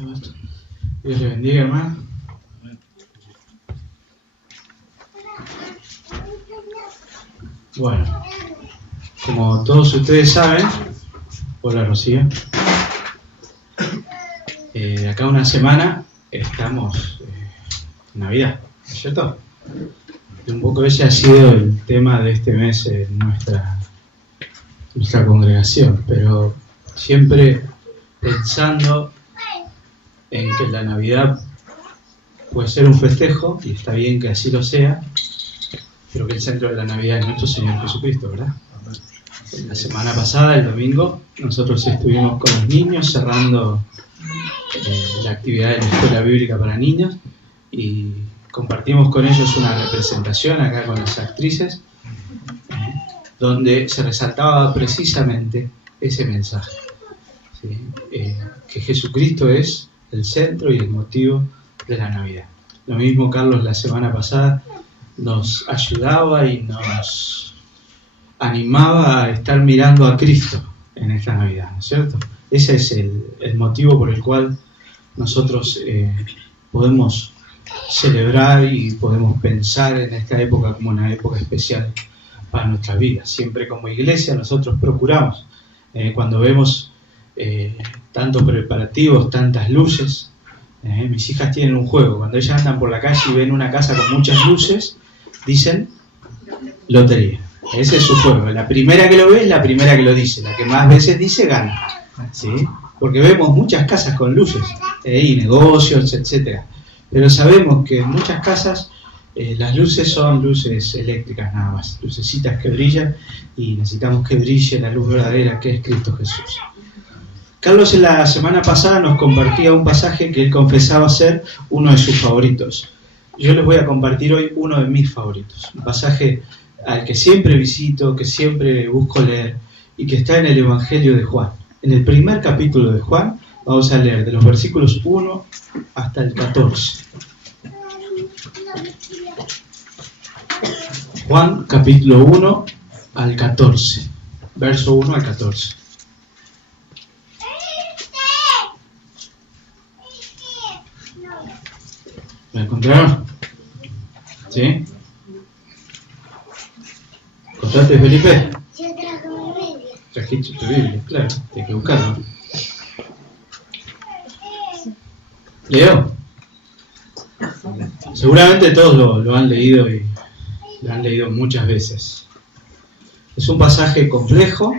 Dios le bendiga, hermano. Bueno, como todos ustedes saben, hola Rocío, de acá a una semana estamos en Navidad, ¿no es cierto? Y un poco ese ha sido el tema de este mes en nuestra congregación, pero siempre pensando en que la Navidad puede ser un festejo, y está bien que así lo sea, pero que el centro de la Navidad es nuestro Señor Jesucristo, ¿verdad? La semana pasada, el domingo, nosotros estuvimos con los niños cerrando la actividad de la escuela bíblica para niños y compartimos con ellos una representación acá con las actrices donde se resaltaba precisamente ese mensaje, ¿sí? Que Jesucristo es el centro y el motivo de la Navidad. Lo mismo Carlos la semana pasada nos ayudaba y nos animaba a estar mirando a Cristo en esta Navidad, ¿no es cierto? Ese es el motivo por el cual nosotros podemos celebrar y podemos pensar en esta época como una época especial para nuestras vidas. Siempre como iglesia nosotros procuramos, cuando vemos tantos preparativos, tantas luces, mis hijas tienen un juego, cuando ellas andan por la calle y ven una casa con muchas luces, dicen lotería. Ese es su juego. La primera que lo ve es la primera que lo dice. La que más veces dice gana, ¿sí? Porque vemos muchas casas con luces y negocios, etcétera. Pero sabemos que en muchas casas las luces son luces eléctricas nada más, lucecitas que brillan, y necesitamos que brille la luz verdadera que es Cristo Jesús. Carlos en la semana pasada nos compartía un pasaje que él confesaba ser uno de sus favoritos. Yo les voy a compartir hoy uno de mis favoritos, un pasaje al que siempre visito, que siempre busco leer, y que está en el Evangelio de Juan. En el primer capítulo de Juan vamos a leer de los versículos 1 hasta el 14. Juan capítulo 1 al 14, verso 1 al 14. ¿Me encontraron? ¿Sí? ¿Encontraste, Felipe? Yo trajo mi Biblia. Trajiste tu Biblia, claro, te hay que buscarlo. ¿Leo? Seguramente todos lo han leído y lo han leído muchas veces. Es un pasaje complejo,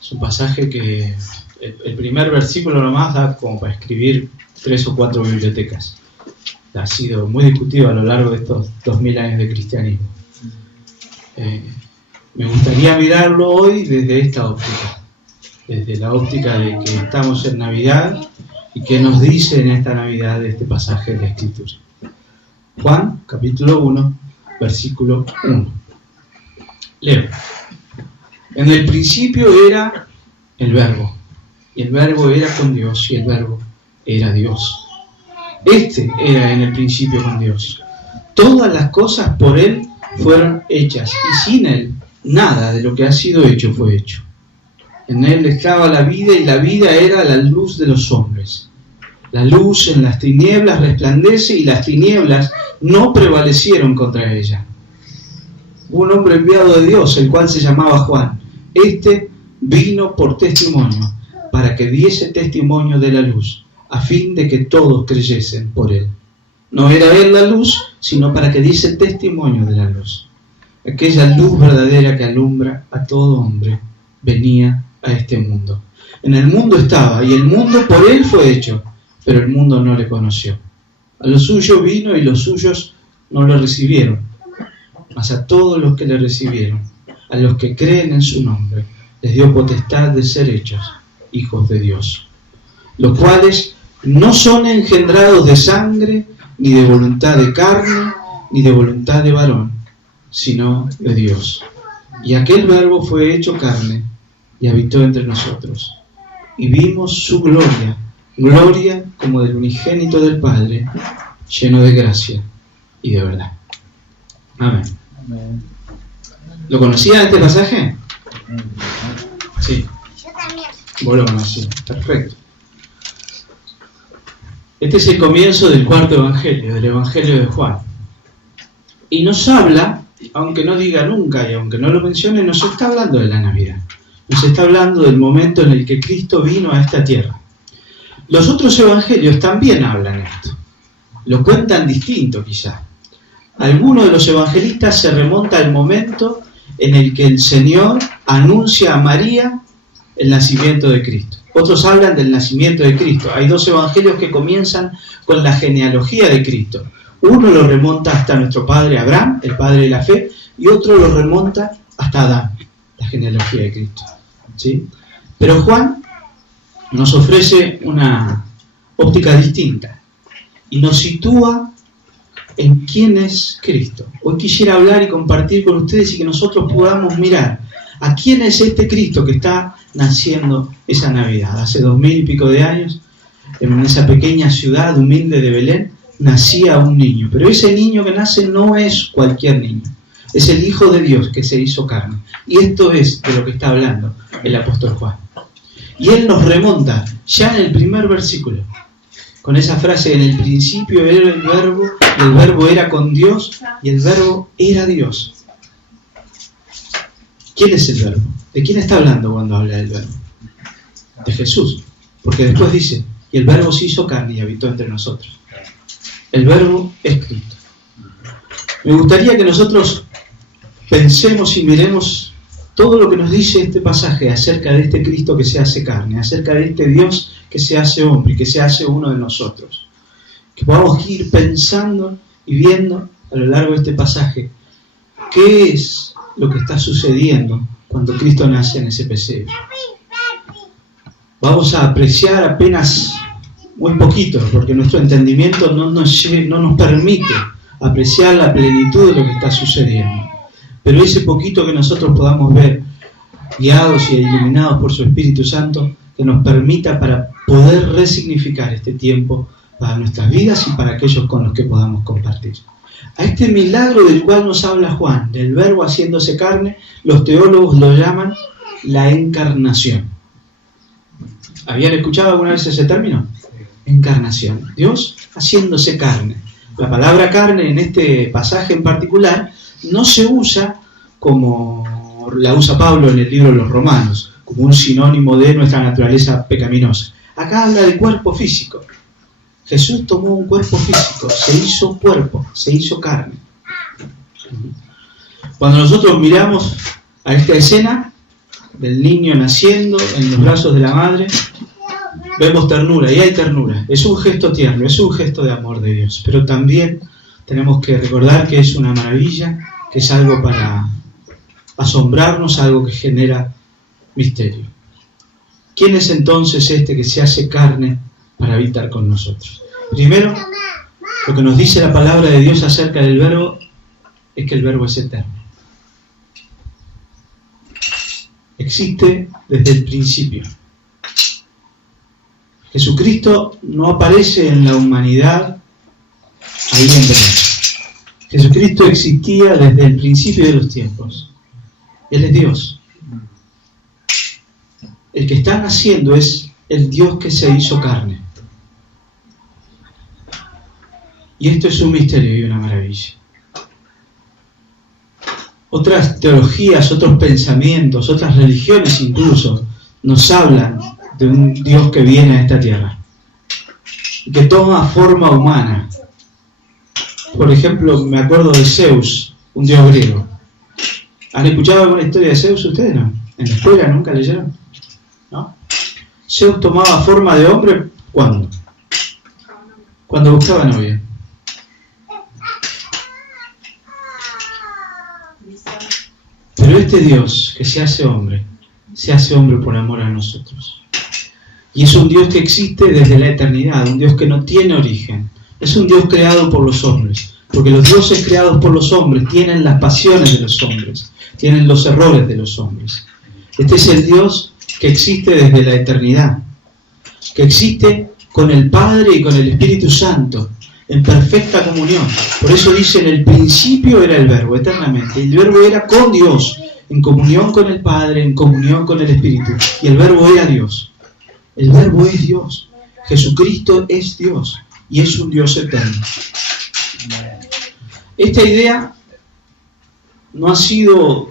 es un pasaje que el primer versículo nomás da como para escribir 3 o 4 bibliotecas. Ha sido muy discutido a lo largo de estos 2000 años de cristianismo. Me gustaría mirarlo hoy desde esta óptica, desde la óptica de que estamos en Navidad y qué nos dice en esta Navidad de este pasaje de la Escritura. Juan, capítulo 1, versículo 1. Leo. En el principio era el Verbo, y el Verbo era con Dios, y el Verbo era Dios. Este era en el principio con Dios. Todas las cosas por Él fueron hechas, y sin Él nada de lo que ha sido hecho fue hecho. En Él estaba la vida, y la vida era la luz de los hombres. La luz en las tinieblas resplandece, y las tinieblas no prevalecieron contra ella. Hubo un hombre enviado de Dios, el cual se llamaba Juan. Este vino por testimonio, para que diese testimonio de la luz, a fin de que todos creyesen por él. No era él la luz, sino para que diese testimonio de la luz. Aquella luz verdadera que alumbra a todo hombre venía a este mundo. En el mundo estaba, y el mundo por él fue hecho, pero el mundo no le conoció. A lo suyo vino, y los suyos no lo recibieron. Mas a todos los que le recibieron, a los que creen en su nombre, les dio potestad de ser hechos hijos de Dios, los cuales no son engendrados de sangre, ni de voluntad de carne, ni de voluntad de varón, sino de Dios. Y aquel Verbo fue hecho carne, y habitó entre nosotros. Y vimos su gloria, gloria como del unigénito del Padre, lleno de gracia y de verdad. Amén. ¿Lo conocían este pasaje? Sí. Yo también. Vos lo conocías. Perfecto. Este es el comienzo del cuarto evangelio, del evangelio de Juan. Y nos habla, aunque no diga nunca y aunque no lo mencione, nos está hablando de la Navidad. Nos está hablando del momento en el que Cristo vino a esta tierra. Los otros evangelios también hablan esto. Lo cuentan distinto quizá. Algunos de los evangelistas se remonta al momento en el que el Señor anuncia a María el nacimiento de Cristo. Otros hablan del nacimiento de Cristo. Hay dos evangelios que comienzan con la genealogía de Cristo. Uno lo remonta hasta nuestro padre Abraham, el padre de la fe, y otro lo remonta hasta Adán, la genealogía de Cristo. ¿Sí? Pero Juan nos ofrece una óptica distinta y nos sitúa en quién es Cristo. Hoy quisiera hablar y compartir con ustedes y que nosotros podamos mirar a quién es este Cristo que está naciendo esa Navidad. Hace 2000 y pico de años, en esa pequeña ciudad humilde de Belén, nacía un niño. Pero ese niño que nace no es cualquier niño. Es el Hijo de Dios que se hizo carne. Y esto es de lo que está hablando el apóstol Juan. Y él nos remonta ya en el primer versículo, con esa frase: en el principio era el verbo, y el verbo era con Dios, y el verbo era Dios. ¿Quién es el verbo? ¿De quién está hablando cuando habla del verbo? De Jesús. Porque después dice: y el verbo se hizo carne y habitó entre nosotros. El verbo es Cristo. Me gustaría que nosotros pensemos y miremos todo lo que nos dice este pasaje acerca de este Cristo que se hace carne, acerca de este Dios que se hace hombre y que se hace uno de nosotros. Que podamos ir pensando y viendo a lo largo de este pasaje qué es lo que está sucediendo cuando Cristo nace en ese pesebre. Vamos a apreciar apenas muy poquito, porque nuestro entendimiento no nos permite apreciar la plenitud de lo que está sucediendo. Pero ese poquito que nosotros podamos ver, guiados y iluminados por su Espíritu Santo, que nos permita para poder resignificar este tiempo para nuestras vidas y para aquellos con los que podamos compartir. A este milagro del cual nos habla Juan, del verbo haciéndose carne, los teólogos lo llaman la encarnación. ¿Habían escuchado alguna vez ese término? Encarnación. Dios haciéndose carne. La palabra carne en este pasaje en particular no se usa como la usa Pablo en el libro de los Romanos, como un sinónimo de nuestra naturaleza pecaminosa. Acá habla de cuerpo físico. Jesús tomó un cuerpo físico, se hizo cuerpo, se hizo carne. Cuando nosotros miramos a esta escena del niño naciendo en los brazos de la madre, vemos ternura, y hay ternura. Es un gesto tierno, es un gesto de amor de Dios. Pero también tenemos que recordar que es una maravilla, que es algo para asombrarnos, algo que genera misterio. ¿Quién es entonces este que se hace carne para habitar con nosotros? Primero, lo que nos dice la palabra de Dios acerca del verbo es que el verbo es eterno. Existe desde el principio. Jesucristo no aparece en la humanidad ahí en Belén. Jesucristo existía desde el principio de los tiempos. Él es Dios. El que está naciendo es el Dios que se hizo carne. Y esto es un misterio y una maravilla. Otras teologías, otros pensamientos, otras religiones incluso, nos hablan de un Dios que viene a esta tierra y que toma forma humana. Por ejemplo, me acuerdo de Zeus, un dios griego. ¿Han escuchado alguna historia de Zeus ustedes? ¿No? ¿En la escuela nunca leyeron? ¿No? Zeus tomaba forma de hombre, ¿cuándo? Cuando buscaba novia. Pero este Dios que se hace hombre por amor a nosotros. Y es un Dios que existe desde la eternidad, un Dios que no tiene origen. Es un Dios creado por los hombres, porque los dioses creados por los hombres tienen las pasiones de los hombres, tienen los errores de los hombres. Este es el Dios que existe desde la eternidad, que existe con el Padre y con el Espíritu Santo, en perfecta comunión. Por eso dice: en el principio era el verbo, eternamente. El verbo era con Dios, en comunión con el Padre, en comunión con el Espíritu. Y el verbo era Dios. El verbo es Dios. Jesucristo es Dios. y es un Dios eterno. Esta idea no ha sido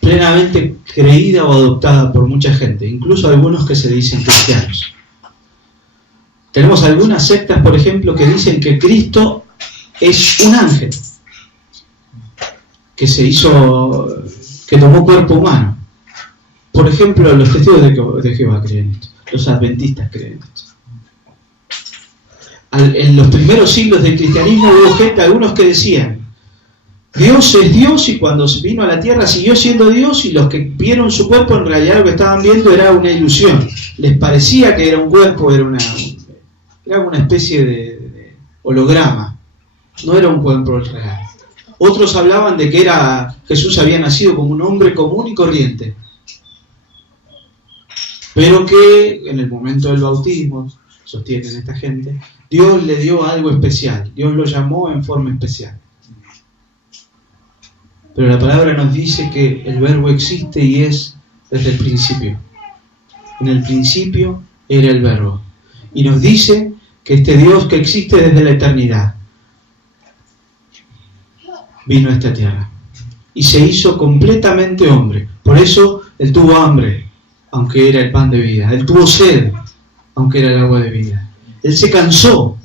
plenamente creída o adoptada por mucha gente, incluso algunos que se dicen cristianos. Tenemos algunas sectas, por ejemplo, que dicen que Cristo es un ángel que tomó cuerpo humano. Por ejemplo, los testigos de Jehová creen esto, los adventistas creen esto. En los primeros siglos del cristianismo hubo gente, algunos que decían, Dios es Dios y cuando vino a la tierra siguió siendo Dios, y los que vieron su cuerpo en realidad lo que estaban viendo era una ilusión. Les parecía que era un cuerpo, era una especie de holograma, no era un cuerpo real. Otros hablaban de que Jesús había nacido como un hombre común y corriente, pero que en el momento del bautismo, sostienen esta gente, Dios le dio algo especial, Dios lo llamó en forma especial. Pero la palabra nos dice que el verbo existe y es desde el principio. En el principio era el verbo. Y nos dice que este Dios que existe desde la eternidad vino a esta tierra y se hizo completamente hombre. Por eso Él tuvo hambre, aunque era el pan de vida. Él tuvo sed, aunque era el agua de vida. Él se cansó.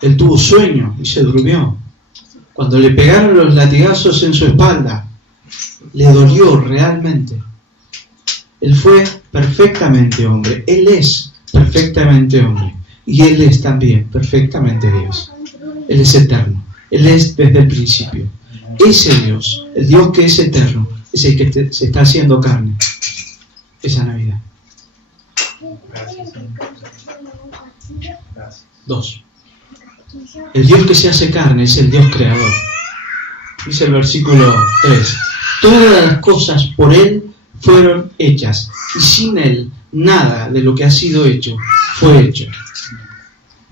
Él tuvo sueño y se durmió. Cuando le pegaron los latigazos en su espalda, le dolió realmente. Él fue perfectamente hombre. Él es perfectamente hombre. Y Él es también perfectamente Dios. Él es eterno. Él es desde el principio. Ese Dios, el Dios que es eterno, es el que se está haciendo carne esa Navidad. Dos. El Dios que se hace carne es el Dios creador. Dice el versículo 3. Todas las cosas por Él fueron hechas, y sin Él nada de lo que ha sido hecho fue hecho.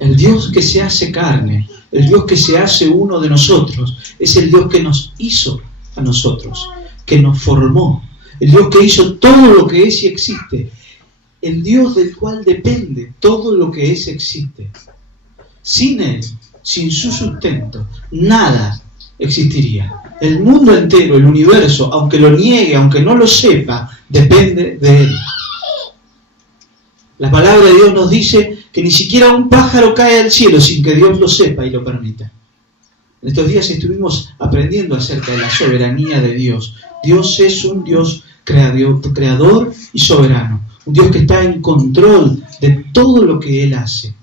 El Dios que se hace carne, el Dios que se hace uno de nosotros, es el Dios que nos hizo a nosotros, que nos formó, el Dios que hizo todo lo que es y existe, el Dios del cual depende todo lo que es y existe. Sin Él, sin su sustento, nada existiría. El mundo entero, el universo, aunque lo niegue, aunque no lo sepa, depende de Él. La palabra de Dios nos dice que ni siquiera un pájaro cae al cielo sin que Dios lo sepa y lo permita. En estos días estuvimos aprendiendo acerca de la soberanía de Dios. Dios es un Dios creador y soberano. Un Dios que está en control de todo lo que Él hace.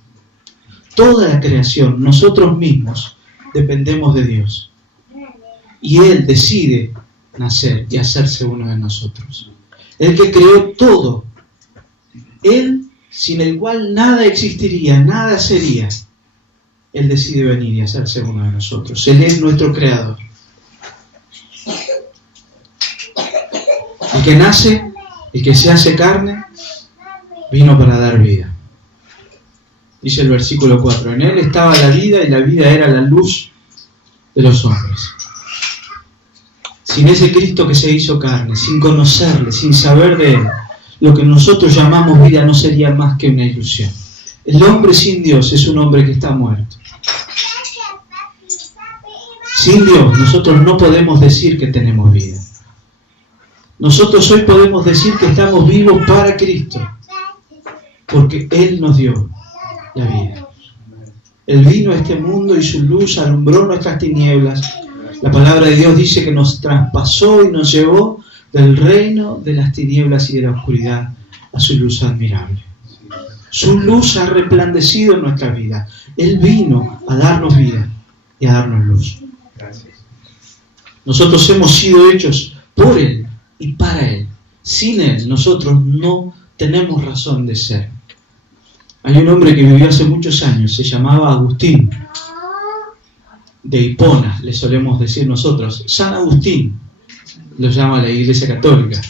Toda la creación, nosotros mismos, dependemos de Dios. Y Él decide nacer y hacerse uno de nosotros. El que creó todo. Él, sin el cual nada existiría, nada sería. Él decide venir y hacerse uno de nosotros. Él es nuestro creador. El que nace, el que se hace carne, vino para dar vida. Dice el versículo 4, en Él estaba la vida y la vida era la luz de los hombres. Sin ese Cristo que se hizo carne, sin conocerle, sin saber de Él, lo que nosotros llamamos vida no sería más que una ilusión. El hombre sin Dios es un hombre que está muerto. Sin Dios nosotros no podemos decir que tenemos vida. Nosotros hoy podemos decir que estamos vivos para Cristo, porque Él nos dio la vida. Él vino a este mundo y su luz alumbró nuestras tinieblas. La palabra de Dios dice que nos traspasó y nos llevó del reino de las tinieblas y de la oscuridad a su luz admirable. Su luz ha resplandecido en nuestra vida. Él vino a darnos vida y a darnos luz. Nosotros hemos sido hechos por Él y para Él. Sin Él nosotros no tenemos razón de ser. Hay un hombre que vivió hace muchos años, se llamaba Agustín, de Hipona, le solemos decir nosotros. San Agustín lo llama la Iglesia Católica.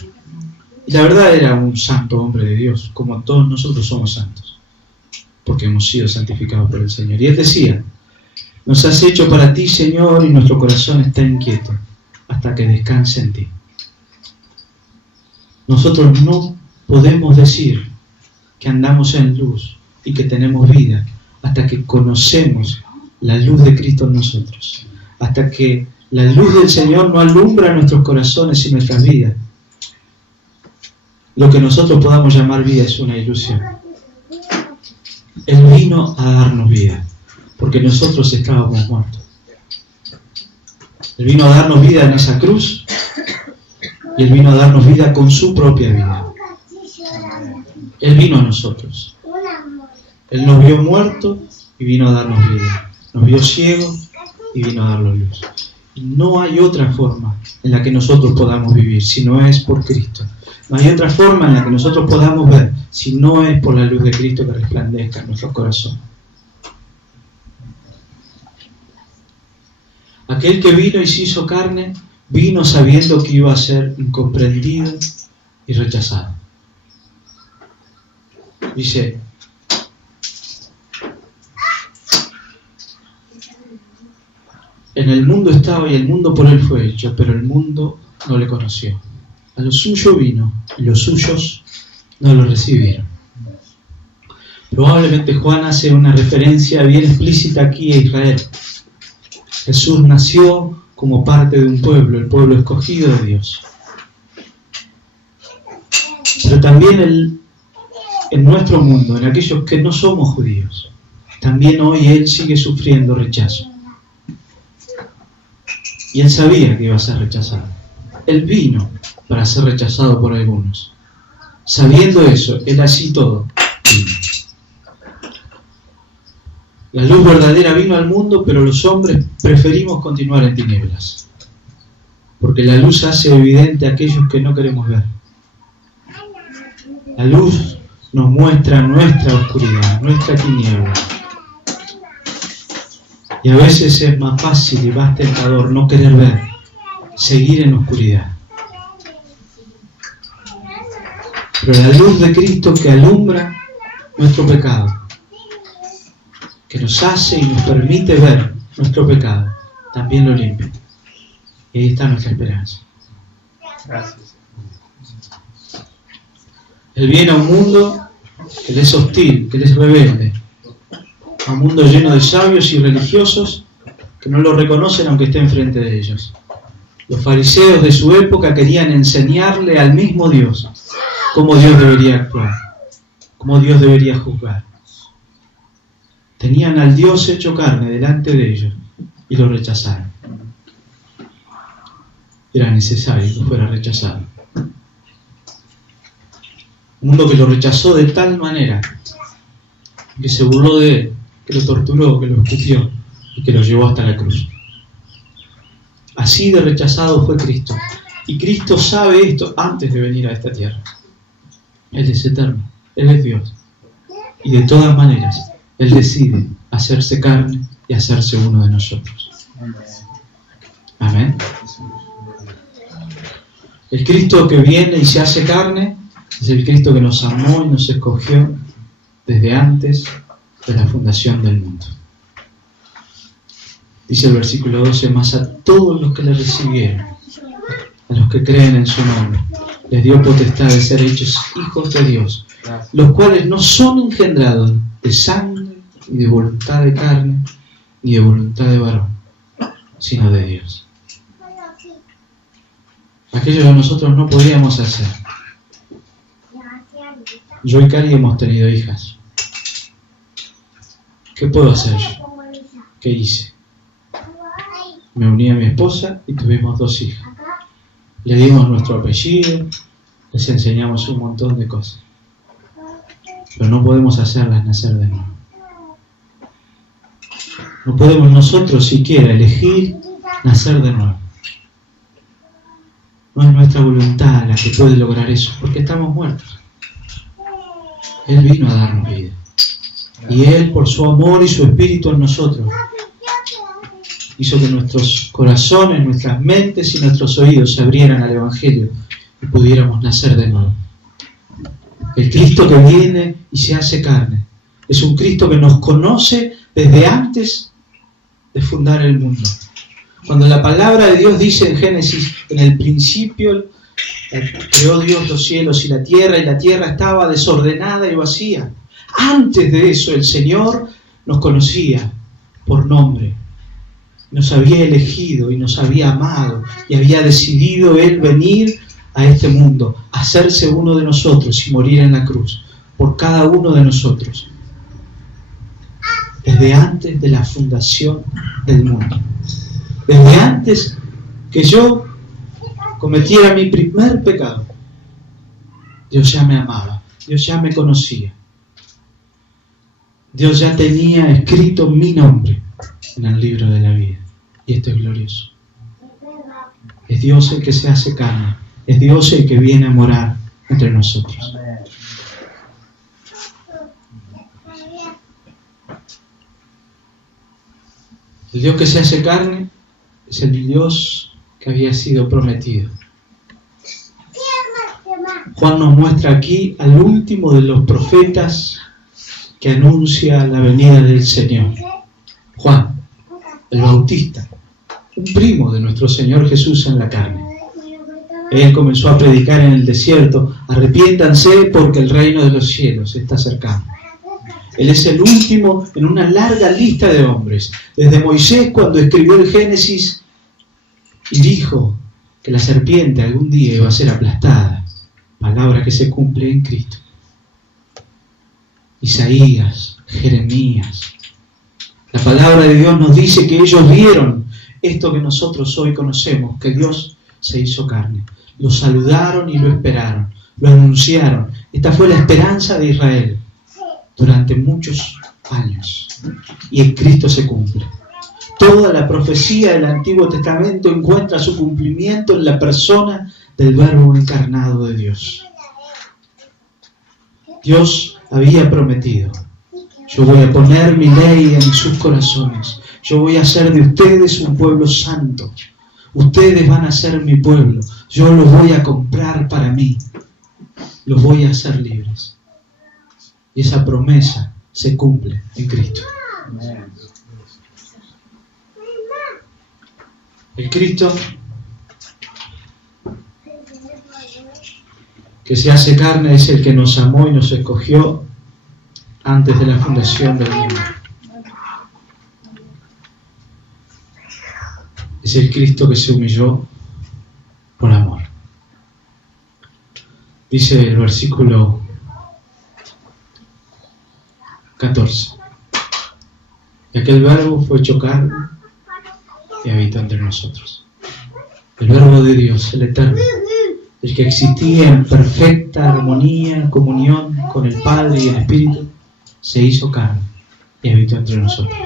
Y la verdad era un santo hombre de Dios, como todos nosotros somos santos, porque hemos sido santificados por el Señor. Y él decía, nos has hecho para ti, Señor, y nuestro corazón está inquieto hasta que descanse en ti. Nosotros no podemos decir que andamos en luz y que tenemos vida, hasta que conocemos la luz de Cristo en nosotros, hasta que la luz del Señor no alumbra nuestros corazones y nuestras vidas. Lo que nosotros podamos llamar vida es una ilusión. Él vino a darnos vida, porque nosotros estábamos muertos. Él vino a darnos vida en esa cruz, y Él vino a darnos vida con su propia vida. Él vino a nosotros. Él nos vio muertos y vino a darnos vida. Nos vio ciegos y vino a darnos luz. Y no hay otra forma en la que nosotros podamos vivir si no es por Cristo. No hay otra forma en la que nosotros podamos ver si no es por la luz de Cristo que resplandezca en nuestro corazón. Aquel que vino y se hizo carne, vino sabiendo que iba a ser incomprendido y rechazado. Dice, en el mundo estaba y el mundo por él fue hecho, pero el mundo no le conoció. A lo suyo vino y los suyos no lo recibieron. Probablemente Juan hace una referencia bien explícita aquí a Israel. Jesús nació como parte de un pueblo, el pueblo escogido de Dios. Pero también en nuestro mundo, en aquellos que no somos judíos, también hoy Él sigue sufriendo rechazo. Y Él sabía que iba a ser rechazado. Él vino para ser rechazado por algunos. Sabiendo eso, Él así todo vino. La luz verdadera vino al mundo, pero los hombres preferimos continuar en tinieblas. Porque la luz hace evidente a aquellos que no queremos ver. La luz nos muestra nuestra oscuridad, nuestra tiniebla. Y a veces es más fácil y más tentador no querer ver, seguir en oscuridad. Pero la luz de Cristo que alumbra nuestro pecado, que nos hace y nos permite ver nuestro pecado, también lo limpia. Y ahí está nuestra esperanza. Gracias. Él viene a un mundo que le es hostil, que le es rebelde, a un mundo lleno de sabios y religiosos que no lo reconocen aunque esté enfrente de ellos. Los fariseos de su época querían enseñarle al mismo Dios cómo Dios debería actuar, cómo Dios debería juzgar. Tenían al Dios hecho carne delante de ellos y lo rechazaron. Era necesario que fuera rechazado. Un mundo que lo rechazó de tal manera que se burló de él, que lo torturó, que lo escupió y que lo llevó hasta la cruz. Así de rechazado fue Cristo. Y Cristo sabe esto antes de venir a esta tierra. Él es eterno, Él es Dios. Y de todas maneras, Él decide hacerse carne y hacerse uno de nosotros. Amén. El Cristo que viene y se hace carne es el Cristo que nos amó y nos escogió desde antes de la fundación del mundo. Dice el versículo 12, mas a todos los que le recibieron, a los que creen en su nombre, les dio potestad de ser hechos hijos de Dios, los cuales no son engendrados de sangre, ni de voluntad de carne, ni de voluntad de varón, sino de Dios. Aquello que nosotros no podíamos hacer. Yo y Cari hemos tenido hijas. ¿Qué puedo hacer yo? ¿Qué hice? Me uní a mi esposa y tuvimos 2 hijas. Le dimos nuestro apellido, les enseñamos un montón de cosas. Pero no podemos hacerlas nacer de nuevo. No podemos nosotros siquiera elegir nacer de nuevo. No es nuestra voluntad la que puede lograr eso, porque estamos muertos. Él vino a darnos vida. Y Él, por su amor y su espíritu en nosotros, hizo que nuestros corazones, nuestras mentes y nuestros oídos se abrieran al Evangelio y pudiéramos nacer de nuevo. El Cristo que viene y se hace carne es un Cristo que nos conoce desde antes de fundar el mundo. Cuando la palabra de Dios dice en Génesis, en el principio Creó Dios los cielos y la tierra estaba desordenada y vacía. Antes de eso el Señor nos conocía por nombre. Nos había elegido y nos había amado y había decidido Él venir a este mundo, hacerse uno de nosotros y morir en la cruz por cada uno de nosotros. Desde antes de la fundación del mundo. Desde antes que yo cometiera mi primer pecado, Dios ya me amaba, Dios ya me conocía. Dios ya tenía escrito mi nombre en el libro de la vida. Y esto es glorioso. Es Dios el que se hace carne. Es Dios el que viene a morar entre nosotros. El Dios que se hace carne es el Dios que había sido prometido. Juan nos muestra aquí al último de los profetas que anuncia la venida del Señor. Juan, el Bautista, un primo de nuestro Señor Jesús en la carne. Él comenzó a predicar en el desierto: arrepiéntanse porque el reino de los cielos está cercano. Él es el último en una larga lista de hombres. Desde Moisés, cuando escribió el Génesis y dijo que la serpiente algún día iba a ser aplastada, palabra que se cumple en Cristo. Isaías, Jeremías. La palabra de Dios nos dice que ellos vieron esto que nosotros hoy conocemos, que Dios se hizo carne. Lo saludaron y lo esperaron, lo anunciaron. Esta fue la esperanza de Israel durante muchos años. Y en Cristo se cumple. Toda la profecía del Antiguo Testamento encuentra su cumplimiento en la persona del Verbo encarnado de Dios. Dios había prometido: yo voy a poner mi ley en sus corazones. Yo voy a hacer de ustedes un pueblo santo. Ustedes van a ser mi pueblo. Yo los voy a comprar para mí. Los voy a hacer libres. Y esa promesa se cumple en Cristo. El Cristo que se hace carne es el que nos amó y nos escogió antes de la fundación del mundo. Es el Cristo que se humilló por amor. Dice el versículo 14: y aquel Verbo fue hecho carne y habitó entre nosotros. El Verbo de Dios, el Eterno, el que existía en perfecta armonía, comunión con el Padre y el Espíritu, se hizo carne y habitó entre nosotros.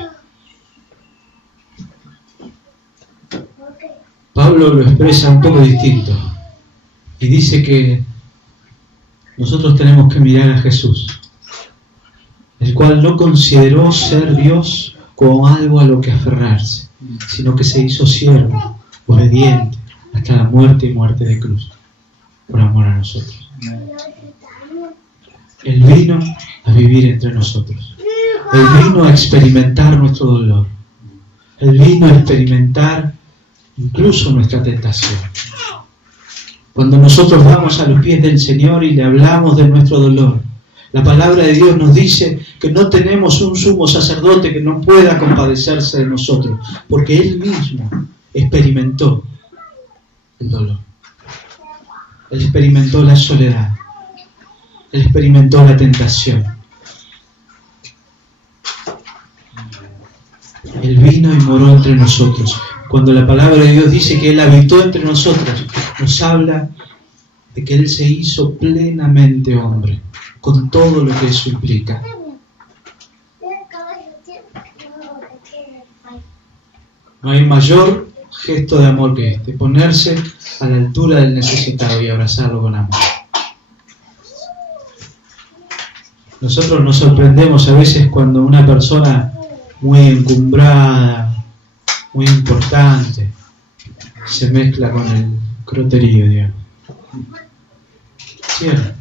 Pablo lo expresa un poco distinto y dice que nosotros tenemos que mirar a Jesús, el cual no consideró ser Dios como algo a lo que aferrarse, sino que se hizo siervo, obediente, hasta la muerte y muerte de cruz, por amor a nosotros. Él vino a vivir entre nosotros. Él vino a experimentar nuestro dolor. Él vino a experimentar incluso nuestra tentación. Cuando nosotros vamos a los pies del Señor y le hablamos de nuestro dolor, la palabra de Dios nos dice que no tenemos un sumo sacerdote que no pueda compadecerse de nosotros, porque Él mismo experimentó el dolor. Él experimentó la soledad. Él experimentó la tentación. Él vino y moró entre nosotros. Cuando la palabra de Dios dice que Él habitó entre nosotros, nos habla de que Él se hizo plenamente hombre, con todo lo que eso implica. No hay mayor gesto de amor que este, ponerse a la altura del necesitado y abrazarlo con amor. Nosotros nos sorprendemos a veces cuando una persona muy encumbrada, muy importante, se mezcla con el croterío, digamos. ¿Cierto?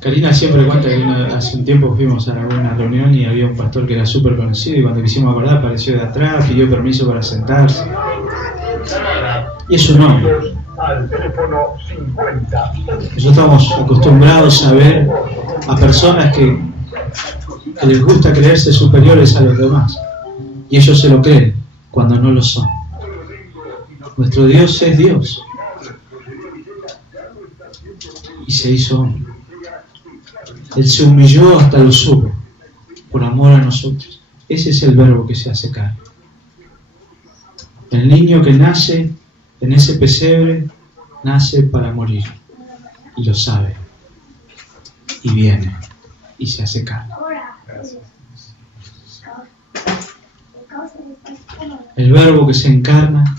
Karina siempre cuenta que hace un tiempo fuimos a una reunión y había un pastor que era súper conocido y cuando quisimos acordar apareció de atrás, pidió permiso para sentarse. Y es un hombre. al teléfono 50. Nosotros estamos acostumbrados a ver a personas que les gusta creerse superiores a los demás. Y ellos se lo creen cuando no lo son. Nuestro Dios es Dios. Y se hizo hombre. Él se humilló hasta lo sumo por amor a nosotros. Ese es el verbo que se hace carne. El niño que nace en ese pesebre nace para morir. Y lo sabe. Y viene. Y se hace carne. El verbo que se encarna,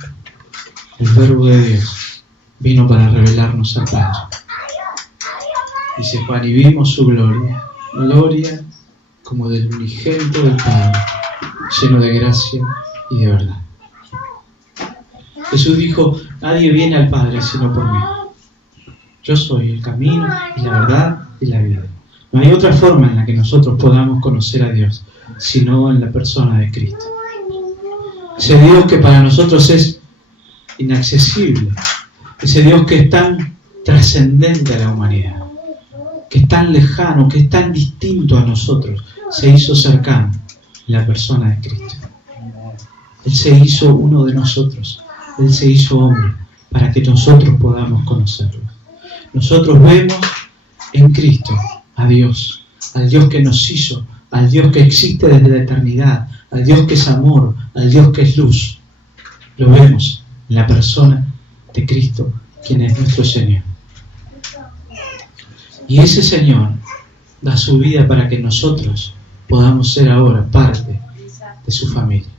el verbo de Dios, vino para revelarnos al Padre. Dice Juan, y vimos su gloria, gloria como del unigénito del Padre, lleno de gracia y de verdad. Jesús dijo, nadie viene al Padre sino por mí. Yo soy el camino y la verdad y la vida. No hay otra forma en la que nosotros podamos conocer a Dios, sino en la persona de Cristo. Ese Dios que para nosotros es inaccesible, ese Dios que es tan trascendente a la humanidad, que es tan lejano, que es tan distinto a nosotros, se hizo cercano en la persona de Cristo. Él se hizo uno de nosotros, Él se hizo hombre para que nosotros podamos conocerlo. Nosotros vemos en Cristo a Dios, al Dios que nos hizo, al Dios que existe desde la eternidad, al Dios que es amor, al Dios que es luz. Lo vemos en la persona de Cristo, quien es nuestro Señor. Y ese Señor da su vida para que nosotros podamos ser ahora parte de su familia.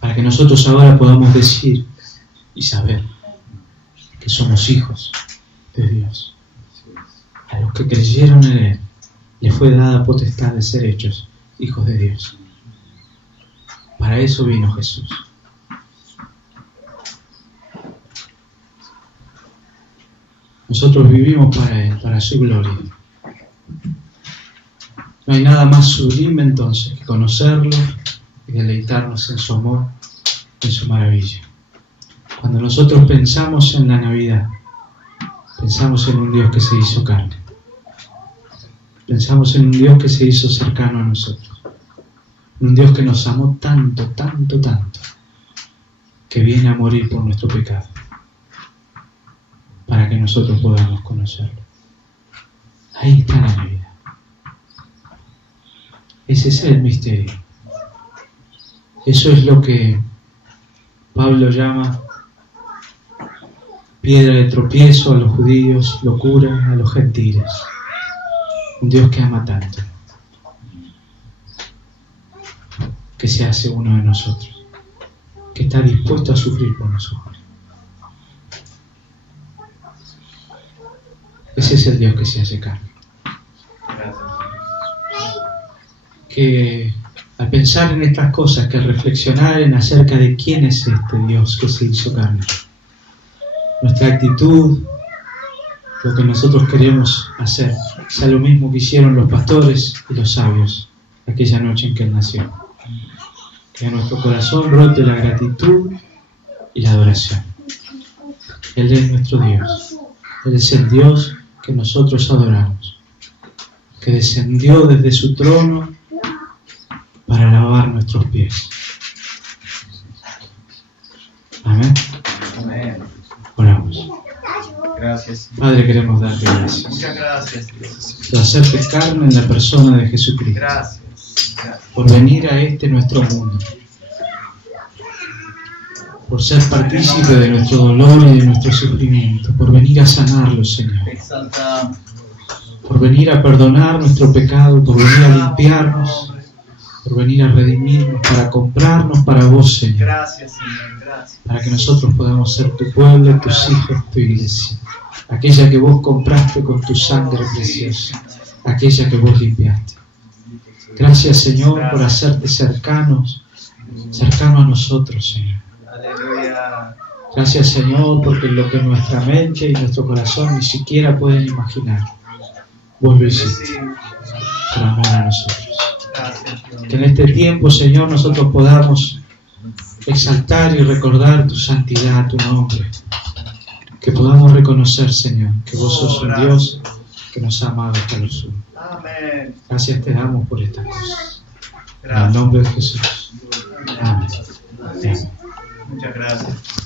Para que nosotros ahora podamos decir y saber que somos hijos de Dios. A los que creyeron en Él, les fue dada potestad de ser hechos hijos de Dios. Para eso vino Jesús. Nosotros vivimos para Él, para su gloria. No hay nada más sublime entonces que conocerlo y deleitarnos en su amor, en su maravilla. Cuando nosotros pensamos en la Navidad, pensamos en un Dios que se hizo carne. Pensamos en un Dios que se hizo cercano a nosotros. Un Dios que nos amó tanto, tanto, tanto, que viene a morir por nuestro pecado, para que nosotros podamos conocerlo. Ahí está la Navidad. Ese es el misterio. Eso es lo que Pablo llama piedra de tropiezo a los judíos, locura a los gentiles. Un Dios que ama tanto, que se hace uno de nosotros, que está dispuesto a sufrir por nosotros. Ese es el Dios que se hace carne. Que al pensar en estas cosas, que al reflexionar en acerca de quién es este Dios que se hizo carne, nuestra actitud, lo que nosotros queremos hacer, sea lo mismo que hicieron los pastores y los sabios aquella noche en que Él nació. Que en nuestro corazón brote la gratitud y la adoración. Él es nuestro Dios. Él es el Dios que nosotros adoramos, que descendió desde su trono para lavar nuestros pies. Amén. Amén. Oramos. Gracias. Padre, queremos darte gracias. Muchas gracias, Dios. Por hacerte carne en la persona de Jesucristo. Gracias. Por venir a este nuestro mundo. Por ser partícipe de nuestro dolor y de nuestro sufrimiento. Por venir a sanarlo, Señor. Te exaltamos. Por venir a perdonar nuestro pecado. Por venir a limpiarnos. Por venir a redimirnos. Para comprarnos para vos, Señor. Gracias, Señor. Gracias. Para que nosotros podamos ser tu pueblo, tus hijos, tu iglesia. Aquella que vos compraste con tu sangre preciosa. Aquella que vos limpiaste. Gracias, Señor, por hacerte cercano a nosotros, Señor. Aleluya. Gracias, Señor, porque lo que nuestra mente y nuestro corazón ni siquiera pueden imaginar, vos lo hiciste por amor a nosotros. Gracias, Dios. Que en este tiempo, Señor, nosotros podamos exaltar y recordar tu santidad, tu nombre. Que podamos reconocer, Señor, que vos sos un Dios que nos ha amado hasta lo sumo. Amén. Gracias te damos por estas cosas. En el Gracias. nombre de Jesús. Amén. Muchas gracias.